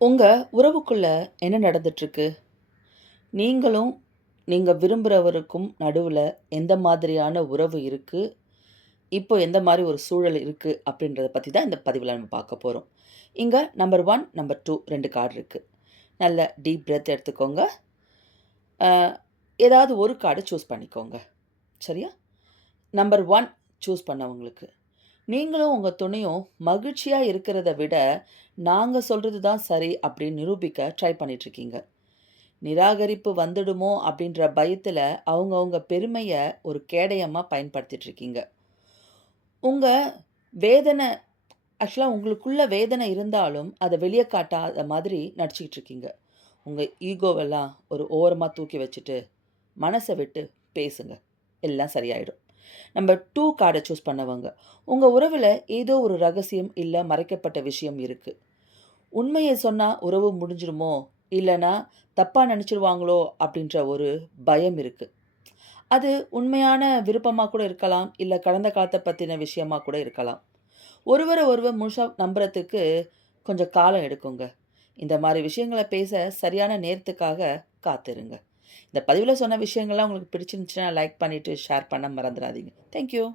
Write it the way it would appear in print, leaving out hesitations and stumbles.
உங்க உறவுக்குள்ள என்ன நடந்துட்டுருக்கு? நீங்களும், நீங்க விரும்புறவருக்கும் நடுவுல எந்த மாதிரியான உறவு இருக்கு? இப்போ எந்த மாரி ஒரு சூழல் இருக்கு? அப்படின்றத பத்தி தான் இந்த பதிவுல நம்ம பார்க்க போறோம். இங்க நம்பர் 1, நம்பர் 2 2 கார்ட் இருக்கு. நல்ல டீப் பிரெத் எடுத்துக்கோங்க. அ ஏதாவது ஒரு கார்ட சூஸ் பண்ணிக்கோங்க. சரியா? நம்பர் 1 சூஸ் பண்ணவங்களுக்கு. நீங்களும் உங்க துணையும் மகிழ்ச்சியா இருக்கிறத விட, நாங்க சொல்றது தான் சரி அப்படின்னு நிரூபிக்க ட்ரை பண்ணிட்டுருக்கீங்க. நிராகரிப்பு வந்துடுமோ அப்படின்ற பயத்துல அவங்கவங்க பெருமைய ஒரு கேடயமா பயன்படுத்திட்டு இருக்கீங்க. உங்க வேதனை ஆக்சுவலா உங்களுக்குள்ள வேதனை இருந்தாலும், அத வெளிய காட்டாத மாதிரி நடிச்சுக்கிட்டு இருக்கீங்க. உங்க ஈகோவெல்லாம் ஒரு ஓரமா தூக்கி வச்சுட்டு, மனச விட்டு பேசுங்க. எல்லாம் சரியாயிடும். நம்பர் 2 கார்ட சூஸ் பண்ணவங்க. உங்க உறவுல ஏதோ ஒரு ரகசியம் இல்ல மறைக்கப்பட்ட விஷயம் இருக்கு. உண்மைய சொன்னா உறவு முடிஞ்சிருமோ? இல்லன்னா தப்பா நெனச்சுருவாங்களோ? அப்படின்ற ஒரு பயம் இருக்கு. அது உண்மையான விருப்பமா கூட இருக்கலாம். இல்ல கடந்த காலத்த பத்தின விஷயமா கூட இருக்கலாம். ஒருவர ஒருவர் முழுசா நம்புறதுக்கு கொஞ்சம் காலம் எடுக்குங்க. இந்த மாரி விஷயங்கள பேச சரியான நேரத்துக்காக காத்திருங்க. இந்த பதிவுல சொன்ன விஷயங்கள்லாம் உங்களுக்கு பிடிச்சிருந்துச்சுன்னா லைக் பண்ணிட்டு ஷேர் பண்ண மறந்துறாதீங்க. Thank you.